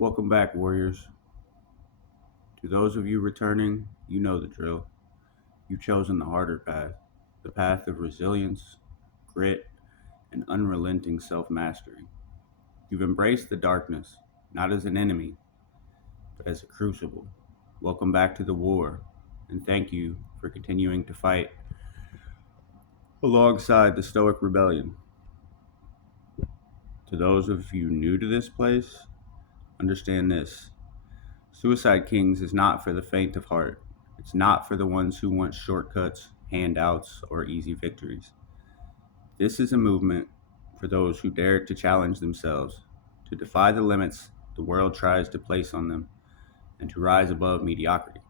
Welcome back, warriors. To those of you returning, you know the drill. You've chosen the harder path, the path of resilience, grit, and unrelenting self mastery. You've embraced the darkness, not as an enemy, but as a crucible. Welcome back to the war, and thank you for continuing to fight alongside the Stoic Rebellion. To those of you new to this place, understand this: Suicide Kings is not for the faint of heart. It's not for the ones who want shortcuts, handouts, or easy victories. This is a movement for those who dare to challenge themselves, to defy the limits the world tries to place on them, and to rise above mediocrity.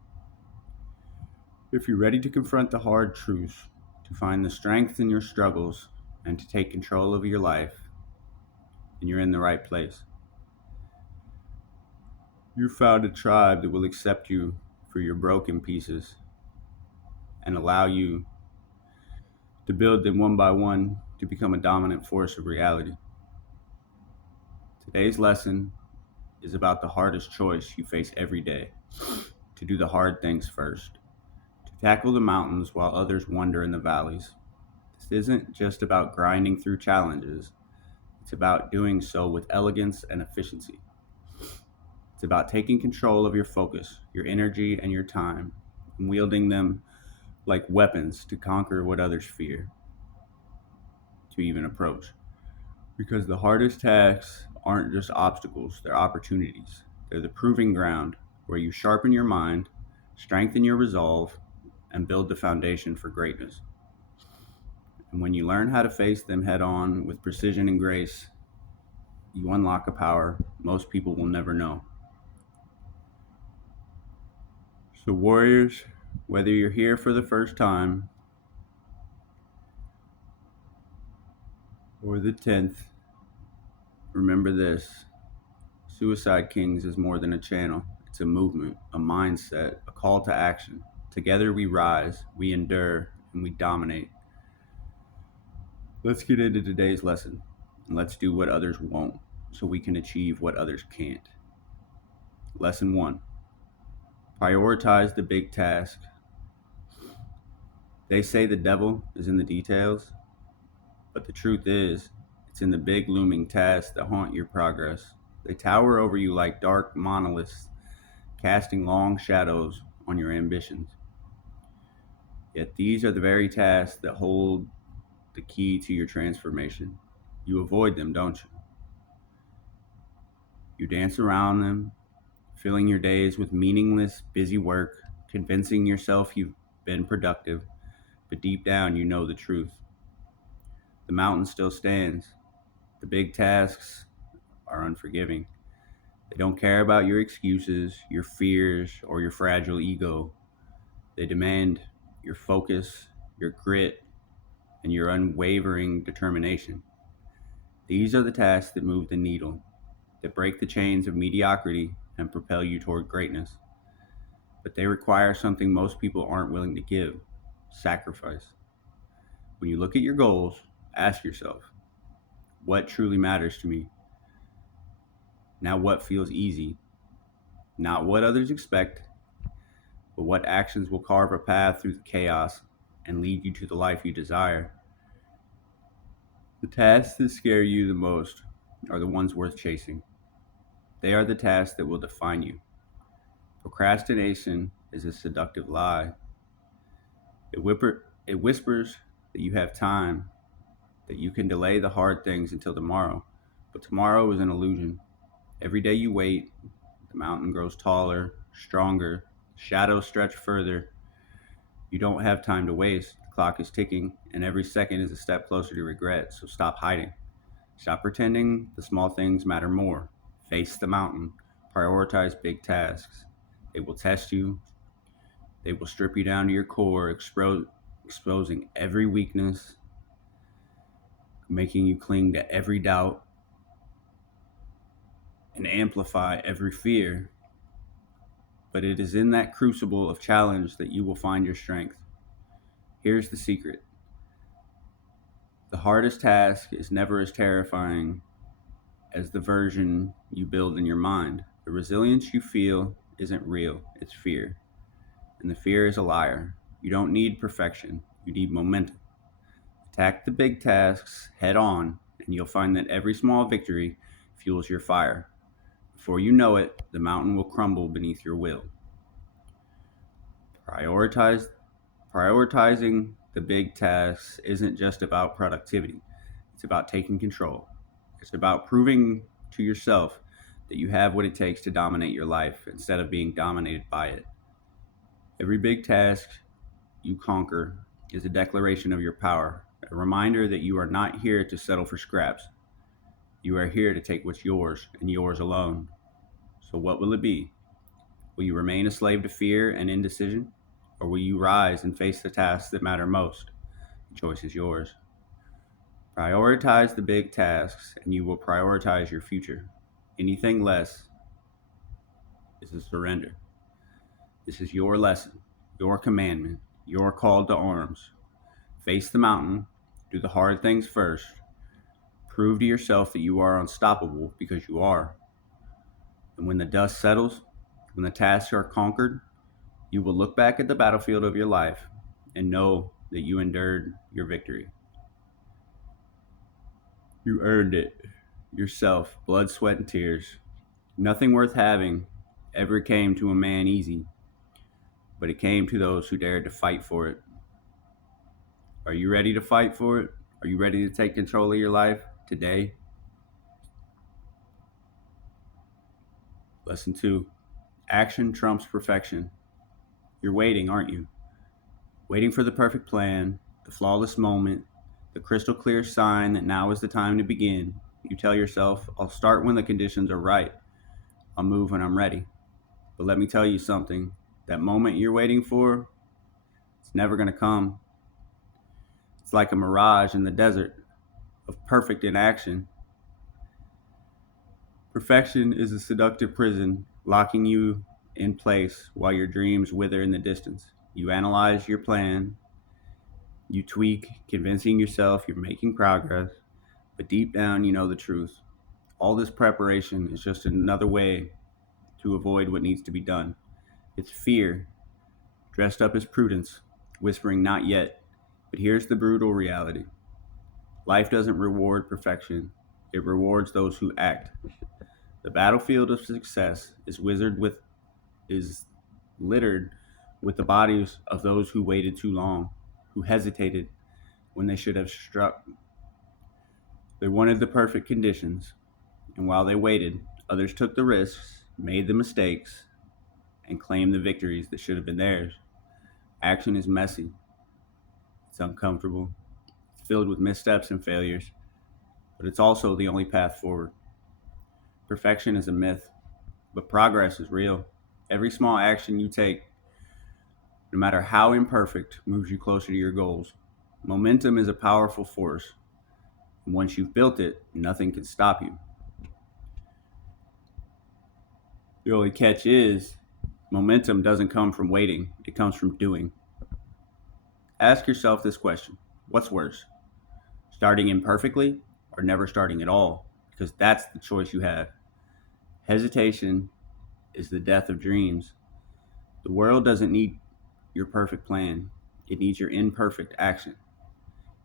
If you're ready to confront the hard truths, to find the strength in your struggles, and to take control of your life, then you're in the right place. You found a tribe that will accept you for your broken pieces and allow you to build them one by one to become a dominant force of reality. Today's lesson is about the hardest choice you face every day: to do the hard things first, to tackle the mountains while others wander in the valleys. This isn't just about grinding through challenges, it's about doing so with elegance and efficiency. It's about taking control of your focus, your energy, and your time, and wielding them like weapons to conquer what others fear to even approach. Because the hardest tasks aren't just obstacles, they're opportunities. They're the proving ground where you sharpen your mind, strengthen your resolve, and build the foundation for greatness. And when you learn how to face them head on with precision and grace, you unlock a power most people will never know. So, warriors, whether you're here for the first time or the 10th, remember this: Suicide Kings is more than a channel. It's a movement, a mindset, a call to action. Together we rise, we endure, and we dominate. Let's get into today's lesson, and let's do what others won't so we can achieve what others can't. Lesson 1: prioritize the big task. They say the devil is in the details, but the truth is, it's in the big looming tasks that haunt your progress. They tower over you like dark monoliths, casting long shadows on your ambitions. Yet these are the very tasks that hold the key to your transformation. You avoid them, don't you? You dance around them, filling your days with meaningless, busy work, convincing yourself you've been productive, but deep down you know the truth. The mountain still stands. The big tasks are unforgiving. They don't care about your excuses, your fears, or your fragile ego. They demand your focus, your grit, and your unwavering determination. These are the tasks that move the needle, that break the chains of mediocrity and propel you toward greatness. But they require something most people aren't willing to give: sacrifice. When you look at your goals, ask yourself, what truly matters to me? Now, what feels easy? Not what others expect, but what actions will carve a path through the chaos and lead you to the life you desire. The tasks that scare you the most are the ones worth chasing. They are the tasks that will define you. Procrastination is a seductive lie. It whispers that you have time, that you can delay the hard things until tomorrow. But tomorrow is an illusion. Every day you wait, the mountain grows taller, stronger, shadows stretch further. You don't have time to waste. The clock is ticking, and every second is a step closer to regret. So stop hiding. Stop pretending the small things matter more. Face the mountain. Prioritize big tasks. They will test you. They will strip you down to your core, exposing every weakness, making you cling to every doubt, and amplify every fear. But it is in that crucible of challenge that you will find your strength. Here's the secret: the hardest task is never as terrifying as the version you build in your mind. The resilience you feel isn't real, it's fear. And the fear is a liar. You don't need perfection, you need momentum. Attack the big tasks head on, and you'll find that every small victory fuels your fire. Before you know it, the mountain will crumble beneath your will. Prioritize Prioritizing the big tasks isn't just about productivity. It's about taking control. It's about proving to yourself that you have what it takes to dominate your life instead of being dominated by it. Every big task you conquer is a declaration of your power, a reminder that you are not here to settle for scraps. You are here to take what's yours and yours alone. So, what will it be? Will you remain a slave to fear and indecision? Or will you rise and face the tasks that matter most? The choice is yours. Prioritize the big tasks, and you will prioritize your future. Anything less is a surrender. This is your lesson, your commandment, your call to arms. Face the mountain, do the hard things first. Prove to yourself that you are unstoppable because you are. And when the dust settles, when the tasks are conquered, you will look back at the battlefield of your life and know that you endured your victory. You earned it yourself, blood, sweat, and tears. Nothing worth having ever came to a man easy, but it came to those who dared to fight for it. Are you ready to fight for it? Are you ready to take control of your life today? Lesson 2. Action trumps perfection. You're waiting, aren't you? Waiting for the perfect plan, the flawless moment, the crystal clear sign that now is the time to begin. You tell yourself, I'll start when the conditions are right. I'll move when I'm ready. But let me tell you something, that moment you're waiting for, it's never going to come. It's like a mirage in the desert of perfect inaction. Perfection is a seductive prison, locking you in place while your dreams wither in the distance. You analyze your plan, you tweak, convincing yourself you're making progress, but deep down you know the truth. All this preparation is just another way to avoid what needs to be done. It's fear, dressed up as prudence, whispering not yet. But here's the brutal reality. Life doesn't reward perfection, it rewards those who act. The battlefield of success is littered with the bodies of those who waited too long, who hesitated when they should have struck. They wanted the perfect conditions, and while they waited, others took the risks, made the mistakes, and claimed the victories that should have been theirs. Action is messy, it's uncomfortable, it's filled with missteps and failures, but it's also the only path forward. Perfection is a myth, but progress is real. Every small action you take, no matter how imperfect, moves you closer to your goals. Momentum is a powerful force, and once you've built it, nothing can stop you. The only catch is momentum doesn't come from waiting, it comes from doing. Ask yourself this question: what's worse, starting imperfectly or never starting at all? Because that's the choice you have. Hesitation is the death of dreams. The world doesn't need your perfect plan, it needs your imperfect action.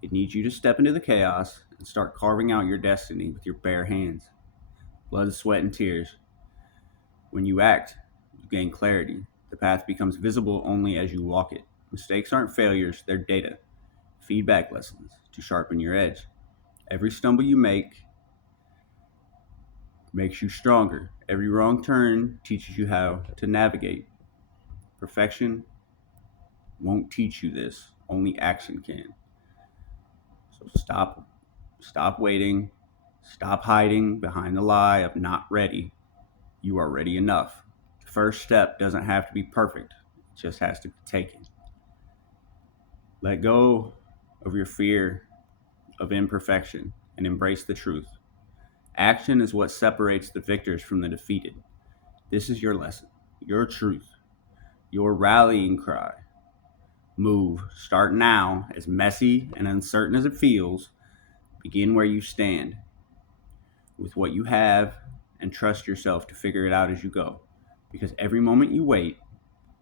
It needs you to step into the chaos and start carving out your destiny with your bare hands. Blood, sweat, and tears. When you act, you gain clarity. The path becomes visible only as you walk it. Mistakes aren't failures, they're data, feedback lessons to sharpen your edge. Every stumble you make makes you stronger. Every wrong turn teaches you how to navigate. Perfection won't teach you this, only action can. So stop waiting, stop hiding behind the lie of not ready. You are ready enough. The first step doesn't have to be perfect, it just has to be taken. Let go of your fear of imperfection and embrace the truth. Action is what separates the victors from the defeated. This is your lesson, your truth, your rallying cry. Move. Start now, as messy and uncertain as it feels. Begin where you stand, with what you have and trust yourself to figure it out as you go. Because every moment you wait,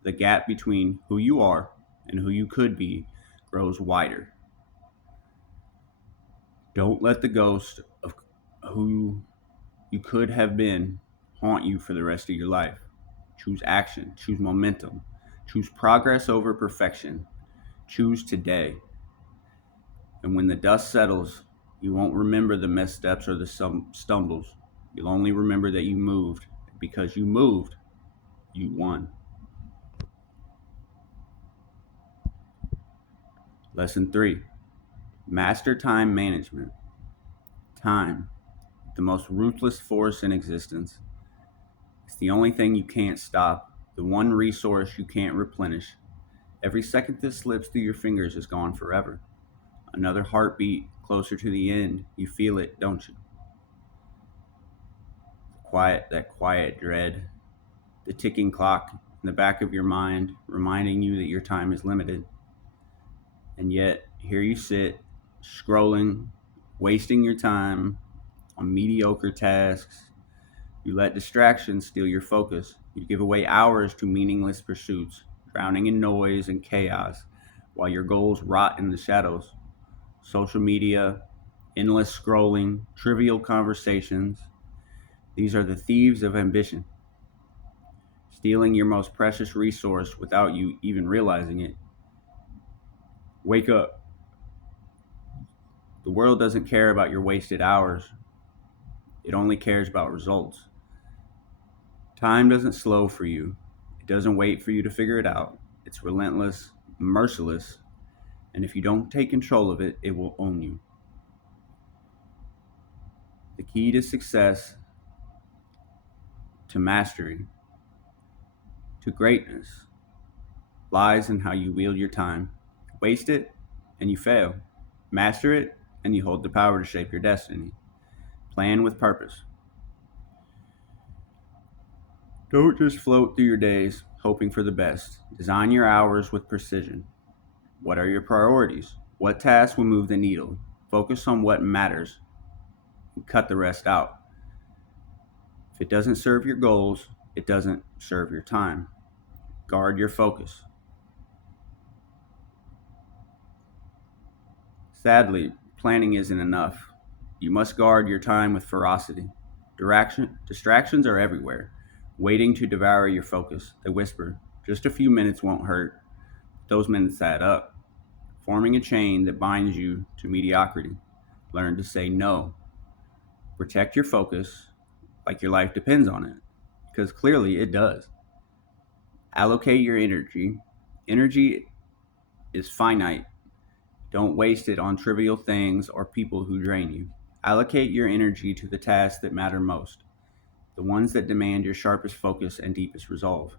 the gap between who you are and who you could be grows wider. Don't let the ghost of who you could have been haunt you for the rest of your life. Choose action, choose momentum, choose progress over perfection, choose today. And when the dust settles, you won't remember the missteps or the stumbles. You'll only remember that you moved. Because you moved, you won. Lesson 3: Master time management. Time, the most ruthless force in existence. It's the only thing you can't stop, the one resource you can't replenish. Every second that slips through your fingers is gone forever. Another heartbeat closer to the end. You feel it, don't you? That quiet dread, the ticking clock in the back of your mind, reminding you that your time is limited. And yet, here you sit, scrolling, wasting your time on mediocre tasks. You let distractions steal your focus. You give away hours to meaningless pursuits, drowning in noise and chaos, while your goals rot in the shadows. Social media, endless scrolling, trivial conversations. These are the thieves of ambition, stealing your most precious resource without you even realizing it. Wake up. The world doesn't care about your wasted hours, it only cares about results. Time doesn't slow for you, it doesn't wait for you to figure it out. It's relentless, merciless, and if you don't take control of it, it will own you. The key to success, to mastery, to greatness, lies in how you wield your time. Waste it, and you fail. Master it, and you hold the power to shape your destiny. Plan with purpose. Don't just float through your days hoping for the best. Design your hours with precision. What are your priorities? What tasks will move the needle? Focus on what matters and cut the rest out. If it doesn't serve your goals, it doesn't serve your time. Guard your focus. Sadly, planning isn't enough. You must guard your time with ferocity. Distractions are everywhere, waiting to devour your focus. They whisper, just a few minutes won't hurt. Those minutes add up, forming a chain that binds you to mediocrity. Learn to say no. Protect your focus like your life depends on it, because clearly it does. Allocate your energy. Energy is finite. Don't waste it on trivial things or people who drain you. Allocate your energy to the tasks that matter most, the ones that demand your sharpest focus and deepest resolve.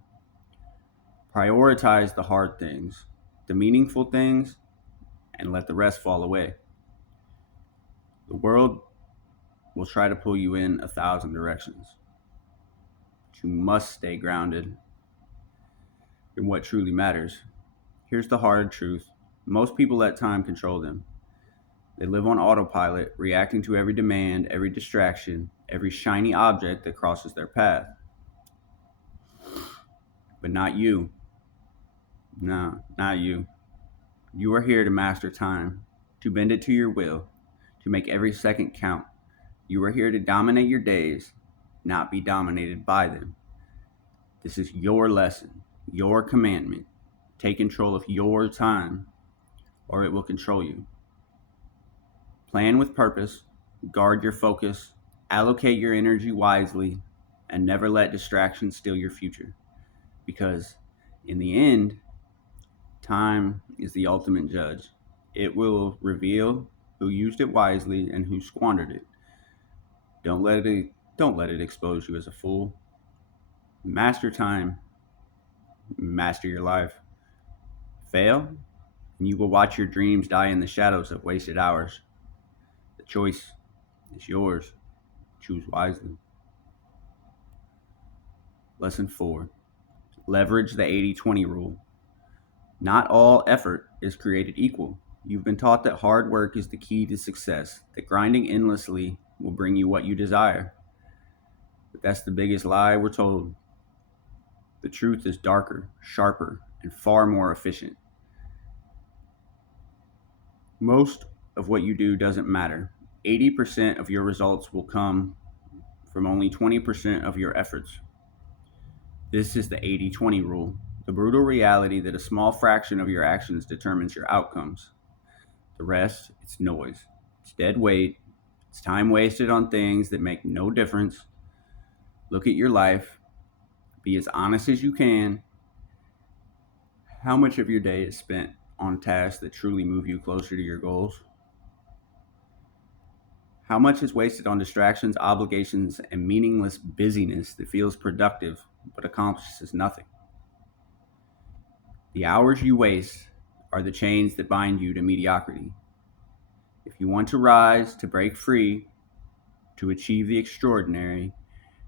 Prioritize the hard things, the meaningful things, and let the rest fall away. The world will try to pull you in 1,000 directions, but you must stay grounded in what truly matters. Here's the hard truth: most people let time control them. They live on autopilot, reacting to every demand, every distraction, every shiny object that crosses their path. But not you. No, not you. You are here to master time, to bend it to your will, to make every second count. You are here to dominate your days, not be dominated by them. This is your lesson, your commandment. Take control of your time, or it will control you. Plan with purpose, guard your focus, allocate your energy wisely, and never let distractions steal your future. Because in the end, time is the ultimate judge. It will reveal who used it wisely and who squandered it. Don't let it expose you as a fool. Master time, master your life. Fail, and you will watch your dreams die in the shadows of wasted hours. The choice is yours. Choose wisely. Lesson 4: Leverage the 80/20 rule. Not all effort is created equal. You've been taught that hard work is the key to success, that grinding endlessly will bring you what you desire. But that's the biggest lie we're told. The truth is darker, sharper, and far more efficient. Most of what you do doesn't matter. 80% of your results will come from only 20% of your efforts. This is the 80/20 rule, the brutal reality that a small fraction of your actions determines your outcomes. The rest, it's noise. It's dead weight. It's time wasted on things that make no difference. Look at your life. Be as honest as you can. How much of your day is spent on tasks that truly move you closer to your goals? How much is wasted on distractions, obligations, and meaningless busyness that feels productive but accomplishes nothing? The hours you waste are the chains that bind you to mediocrity. If you want to rise, to break free, to achieve the extraordinary,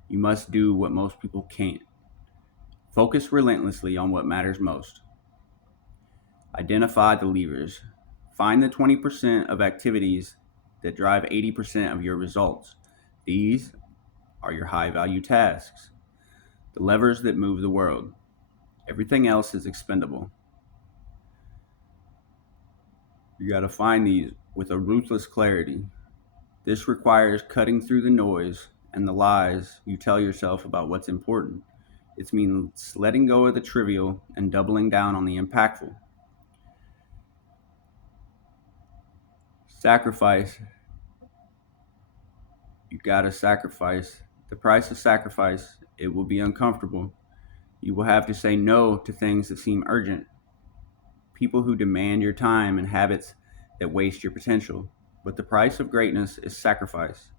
you must do what most people can't. Focus relentlessly on what matters most. Identify the levers. Find the 20% of activities that drive 80% of your results. These are your high value tasks, the levers that move the world. Everything else is expendable. You got to find these with a ruthless clarity. This requires cutting through the noise and the lies you tell yourself about what's important. It means letting go of the trivial and doubling down on the impactful. Sacrifice. You gotta sacrifice. The price of sacrifice, it will be uncomfortable. You will have to say no to things that seem urgent, people who demand your time, and habits that waste your potential. But the price of greatness is sacrifice.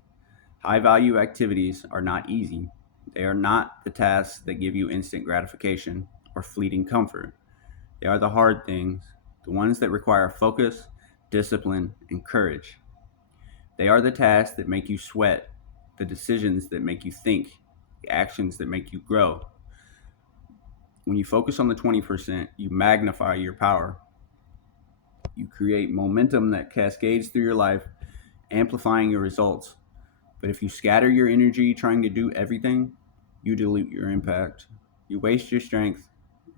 High value activities are not easy. They are not the tasks that give you instant gratification or fleeting comfort. They are the hard things, the ones that require focus, discipline, and courage. They are the tasks that make you sweat, the decisions that make you think, the actions that make you grow. When you focus on the 20%, you magnify your power. You create momentum that cascades through your life, amplifying your results. But if you scatter your energy trying to do everything, you dilute your impact. You waste your strength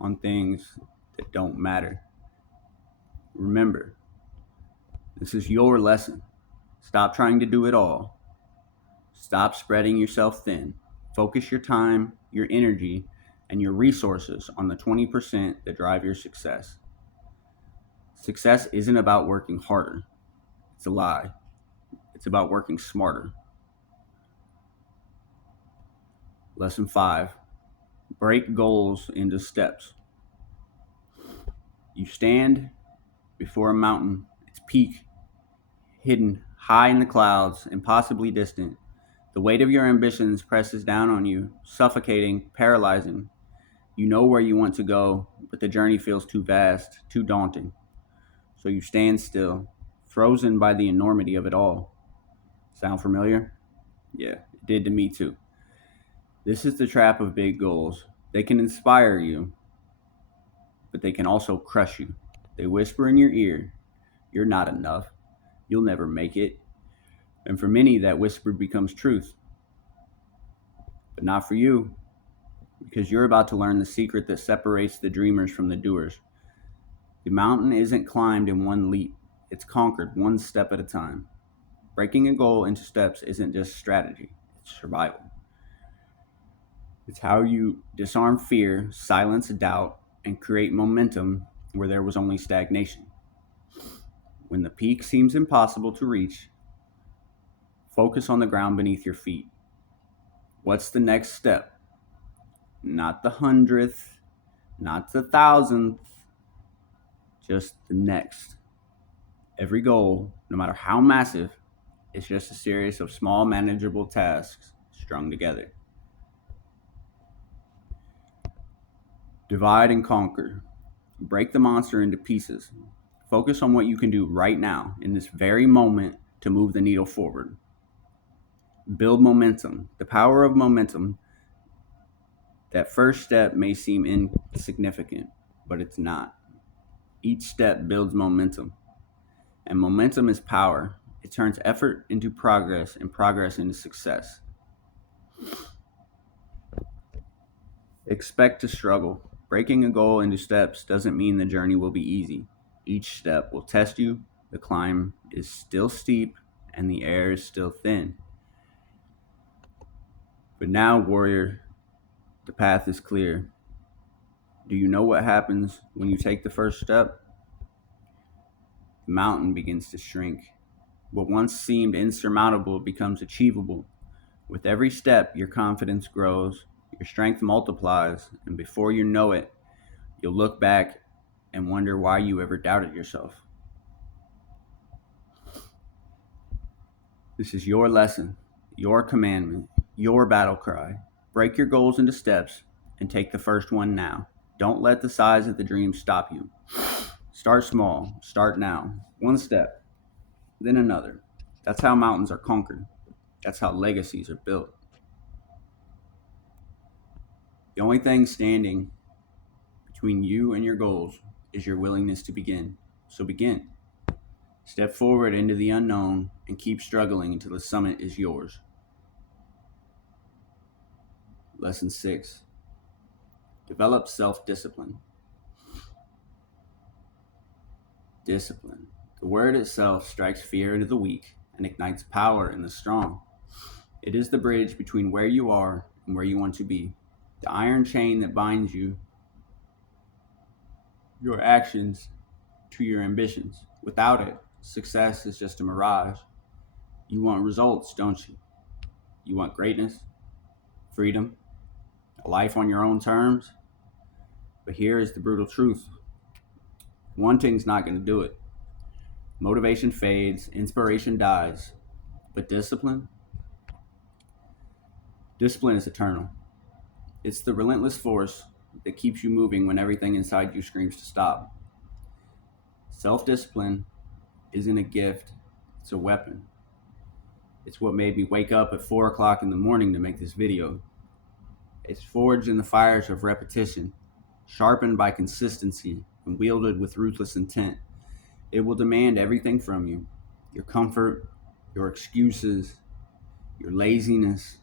on things that don't matter. Remember, this is your lesson. Stop trying to do it all. Stop spreading yourself thin. Focus your time, your energy, and your resources on the 20% that drive your success. Success isn't about working harder. It's a lie. It's about working smarter. Lesson 5. Break goals into steps. You stand before a mountain, its peak hidden high in the clouds, impossibly distant. The weight of your ambitions presses down on you, suffocating, paralyzing. You know where you want to go, but the journey feels too vast, too daunting. So you stand still, frozen by the enormity of it all. Sound familiar? Yeah, it did to me too. This is the trap of big goals. They can inspire you, but they can also crush you. They whisper in your ear, "You're not enough. You'll never make it." And for many, that whisper becomes truth. But not for you, because you're about to learn the secret that separates the dreamers from the doers. The mountain isn't climbed in one leap, it's conquered one step at a time. Breaking a goal into steps isn't just strategy, it's survival. It's how you disarm fear, silence doubt, and create momentum where there was only stagnation. When the peak seems impossible to reach, focus on the ground beneath your feet. What's the next step? Not the hundredth, not the thousandth, just the next. Every goal, no matter how massive, is just a series of small, manageable tasks strung together. Divide and conquer. Break the monster into pieces. Focus on what you can do right now, in this very moment, to move the needle forward. Build momentum. The power of momentum. That first step may seem insignificant, but it's not. Each step builds momentum, and momentum is power. It turns effort into progress and progress into success. Expect to struggle. Breaking a goal into steps doesn't mean the journey will be easy. Each step will test you, the climb is still steep, and the air is still thin. But now, warrior, the path is clear. Do you know what happens when you take the first step? The mountain begins to shrink. What once seemed insurmountable becomes achievable. With every step, your confidence grows, your strength multiplies, and before you know it, you'll look back and wonder why you ever doubted yourself. This is your lesson, your commandment, your battle cry. Break your goals into steps and take the first one now. Don't let the size of the dream stop you. Start small, start now. One step, then another. That's how mountains are conquered. That's how legacies are built. The only thing standing between you and your goals is your willingness to begin. So begin. Step forward into the unknown and keep struggling until the summit is yours. Lesson 6. Develop self discipline. Discipline. The word itself strikes fear into the weak and ignites power in the strong. It is the bridge between where you are and where you want to be, the iron chain that binds your actions to your ambitions. Without it, success is just a mirage. You want results, don't you? You want greatness, freedom, a life on your own terms. But here is the brutal truth: wanting's not going to do it. Motivation fades, inspiration dies, but discipline is eternal. It's the relentless force that keeps you moving when everything inside you screams to stop. Self discipline isn't a gift, it's a weapon. It's what made me wake up at 4 o'clock in the morning to make this video. It's forged in the fires of repetition, sharpened by consistency, and wielded with ruthless intent. It will demand everything from you: your comfort, your excuses, your laziness.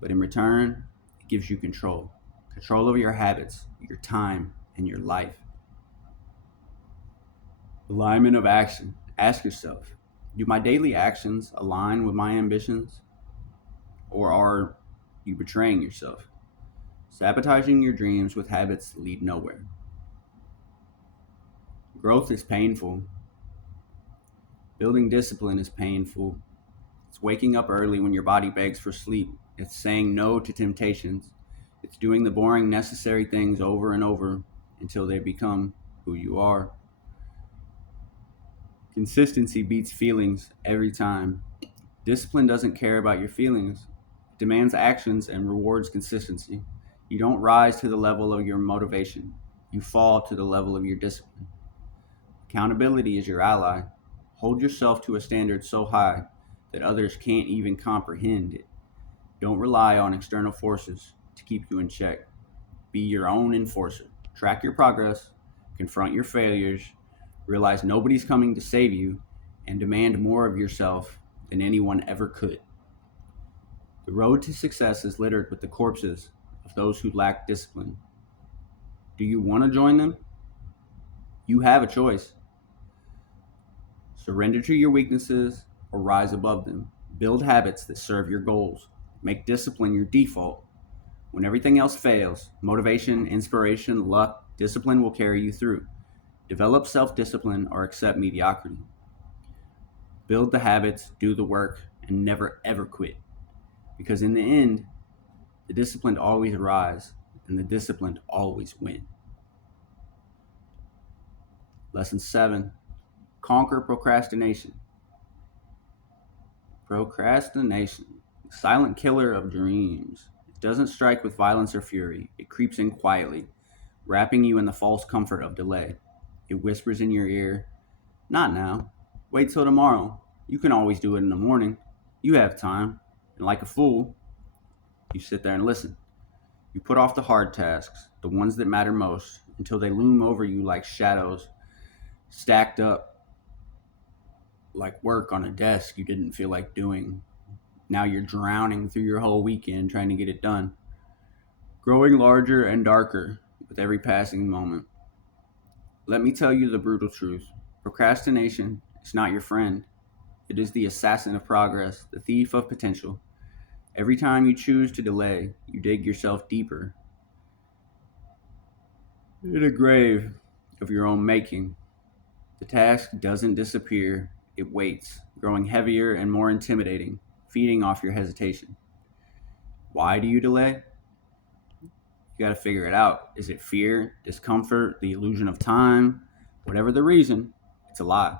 But in return, it gives you control over your habits, your time, and your life. Alignment of action. Ask yourself, do my daily actions align with my ambitions? Or are you betraying yourself? Sabotaging your dreams with habits that lead nowhere. Growth is painful. Building discipline is painful. It's waking up early when your body begs for sleep. It's saying no to temptations. It's doing the boring, necessary things over and over until they become who you are. Consistency beats feelings every time. Discipline doesn't care about your feelings, it demands actions and rewards consistency. You don't rise to the level of your motivation, you fall to the level of your discipline. Accountability is your ally. Hold yourself to a standard so high that others can't even comprehend it. Don't rely on external forces to keep you in check. Be your own enforcer. Track your progress, confront your failures, realize nobody's coming to save you, and demand more of yourself than anyone ever could. The road to success is littered with the corpses of those who lack discipline. Do you want to join them? You have a choice. Surrender to your weaknesses or rise above them. Build habits that serve your goals. Make discipline your default. When everything else fails, motivation, inspiration, luck, discipline will carry you through. Develop self discipline or accept mediocrity. Build the habits, do the work, and never ever quit. Because in the end, the disciplined always rise and the disciplined always win. Lesson 7. Conquer procrastination. Procrastination, the silent killer of dreams. It doesn't strike with violence or fury. It creeps in quietly, wrapping you in the false comfort of delay. It whispers in your ear, "Not now. Wait till tomorrow. You can always do it in the morning. You have time." And like a fool, you sit there and listen. You put off the hard tasks, the ones that matter most, until they loom over you like shadows, stacked up like work on a desk you didn't feel like doing. Now you're drowning through your whole weekend trying to get it done. growing larger and darker with every passing moment. Let me tell you the brutal truth. Procrastination is not your friend. It is the assassin of progress, the thief of potential. Every time you choose to delay, you dig yourself deeper in a grave of your own making. The task doesn't disappear, it waits, growing heavier and more intimidating, feeding off your hesitation. Why do you delay? You got to figure it out. Is it fear, discomfort, the illusion of time? Whatever the reason, it's a lie.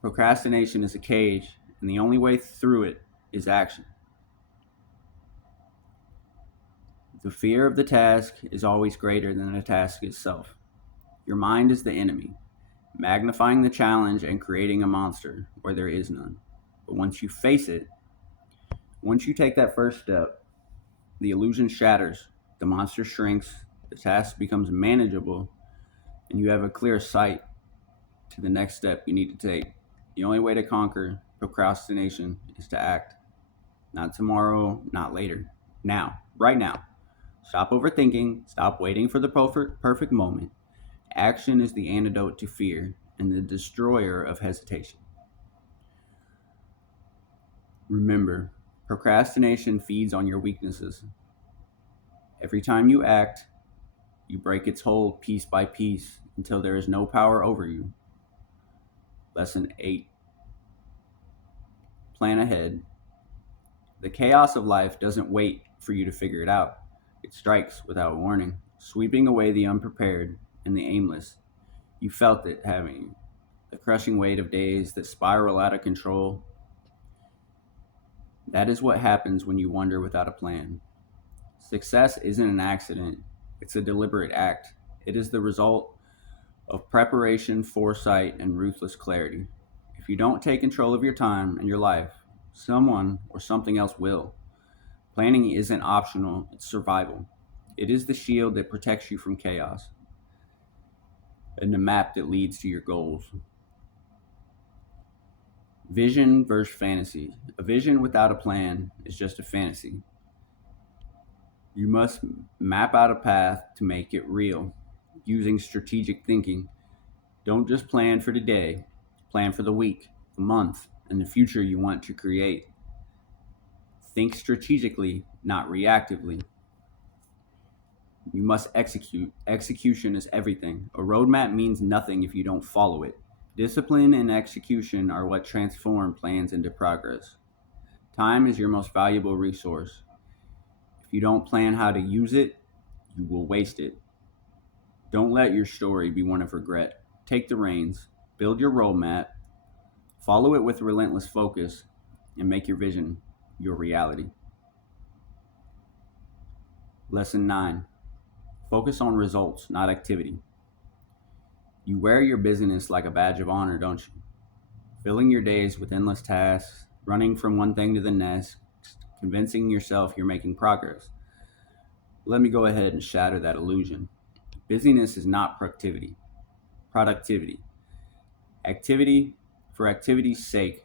Procrastination is a cage, and the only way through it is action. The fear of the task is always greater than the task itself. Your mind is the enemy, magnifying the challenge and creating a monster where there is none. But once you face it, once you take that first step, the illusion shatters, the monster shrinks, the task becomes manageable, and you have a clear sight to the next step you need to take. The only way to conquer procrastination is to act. Not tomorrow, not later. Now, right now. Stop overthinking, stop waiting for the perfect moment. Action is the antidote to fear and the destroyer of hesitation. Remember, procrastination feeds on your weaknesses. Every time you act, you break its hold piece by piece until there is no power over you. Lesson 8. Plan ahead. The chaos of life doesn't wait for you to figure it out. It strikes without warning, sweeping away the unprepared and the aimless. You felt it, haven't you? The crushing weight of days that spiral out of control. That is what happens when you wander without a plan. Success isn't an accident, it's a deliberate act. It is the result of preparation, foresight, and ruthless clarity. If you don't take control of your time and your life, someone or something else will. Planning isn't optional, it's survival. It is the shield that protects you from chaos and the map that leads to your goals. Vision versus fantasy. A vision without a plan is just a fantasy. You must map out a path to make it real using strategic thinking. Don't just plan for today, plan for the week, the month, and the future you want to create. Think strategically, not reactively. You must execute. Execution is everything. A roadmap means nothing if you don't follow it. Discipline and execution are what transform plans into progress. Time is your most valuable resource. If you don't plan how to use it, you will waste it. Don't let your story be one of regret. Take the reins, build your roadmap, follow it with relentless focus, and make your vision your reality. Lesson 9. Focus on results, not activity. You wear your business like a badge of honor, don't you? Filling your days with endless tasks, running from one thing to the next, convincing yourself you're making progress. Let me go ahead and shatter that illusion. Busyness is not productivity. Productivity. Activity, for activity's sake,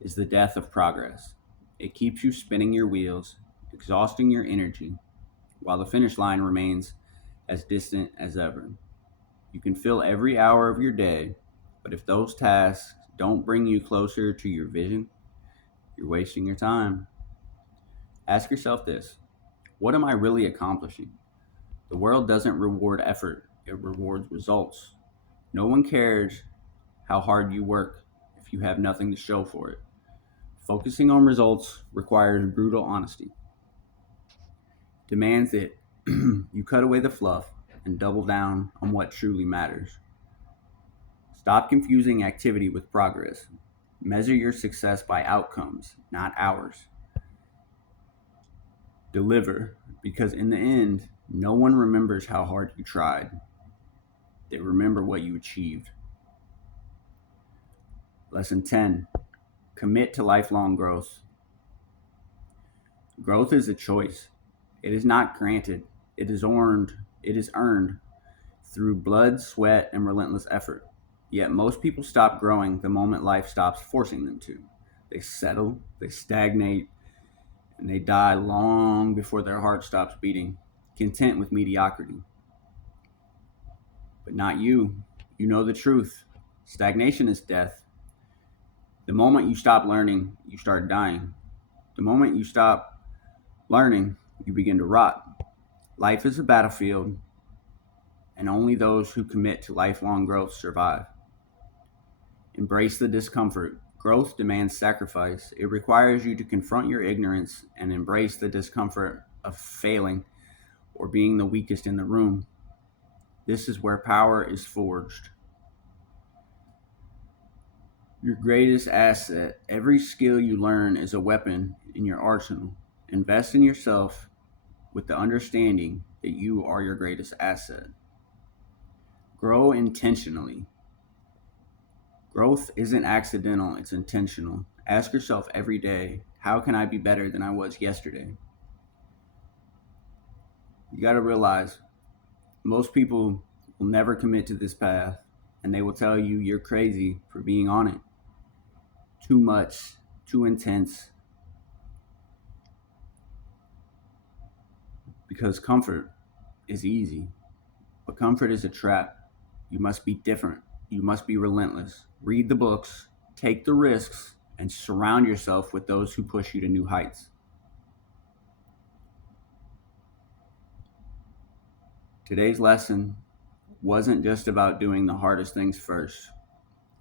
is the death of progress. It keeps you spinning your wheels, exhausting your energy, while the finish line remains as distant as ever. You can fill every hour of your day, but if those tasks don't bring you closer to your vision, you're wasting your time. Ask yourself this: what am I really accomplishing? The world doesn't reward effort, it rewards results. No one cares how hard you work if you have nothing to show for it. Focusing on results requires brutal honesty. Demands that you cut away the fluff and double down on what truly matters. Stop confusing activity with progress. Measure your success by outcomes, not hours. Deliver, because in the end, no one remembers how hard you tried. They remember what you achieved. Lesson 10. Commit to lifelong growth. Growth is a choice. It is not granted. It is earned. It is earned through blood, sweat, and relentless effort. Yet most people stop growing the moment life stops forcing them to. They settle, they stagnate, and they die long before their heart stops beating, content with mediocrity. But not you. You know the truth. Stagnation is death. The moment you stop learning, you start dying. The moment you stop learning, you begin to rot. Life is a battlefield, and only those who commit to lifelong growth survive. Embrace the discomfort. Growth demands sacrifice. It requires you to confront your ignorance and embrace the discomfort of failing or being the weakest in the room. This is where power is forged. Your greatest asset. Every skill you learn is a weapon in your arsenal. Invest in yourself with the understanding that you are your greatest asset. Grow intentionally. Growth isn't accidental, it's intentional. Ask yourself every day, how can I be better than I was yesterday? You got to realize most people will never commit to this path, and they will tell you you're crazy for being on it. Too much, too intense, because comfort is easy, but comfort is a trap. You must be different. You must be relentless. Read the books, take the risks, and surround yourself with those who push you to new heights. Today's lesson wasn't just about doing the hardest things first.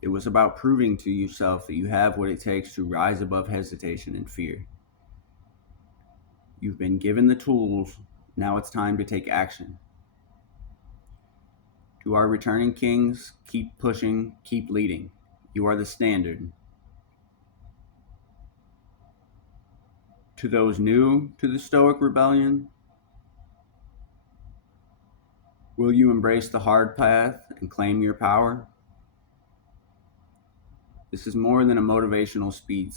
It was about proving to yourself that you have what it takes to rise above hesitation and fear. You've been given the tools, now it's time to take action. To our returning kings, keep pushing, keep leading. You are the standard. To those new to the Stoic Rebellion, will you embrace the hard path and claim your power? This is more than a motivational speech,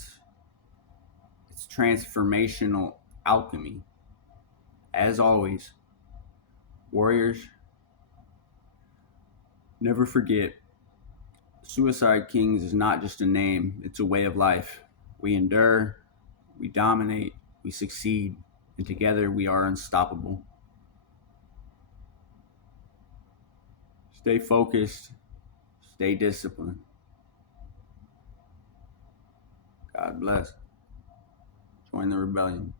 it's transformational alchemy. As always, warriors, never forget Suicide Kings is not just a name, it's a way of life. We endure, we dominate, we succeed, and together we are unstoppable. Stay focused, stay disciplined. God bless. Join the rebellion.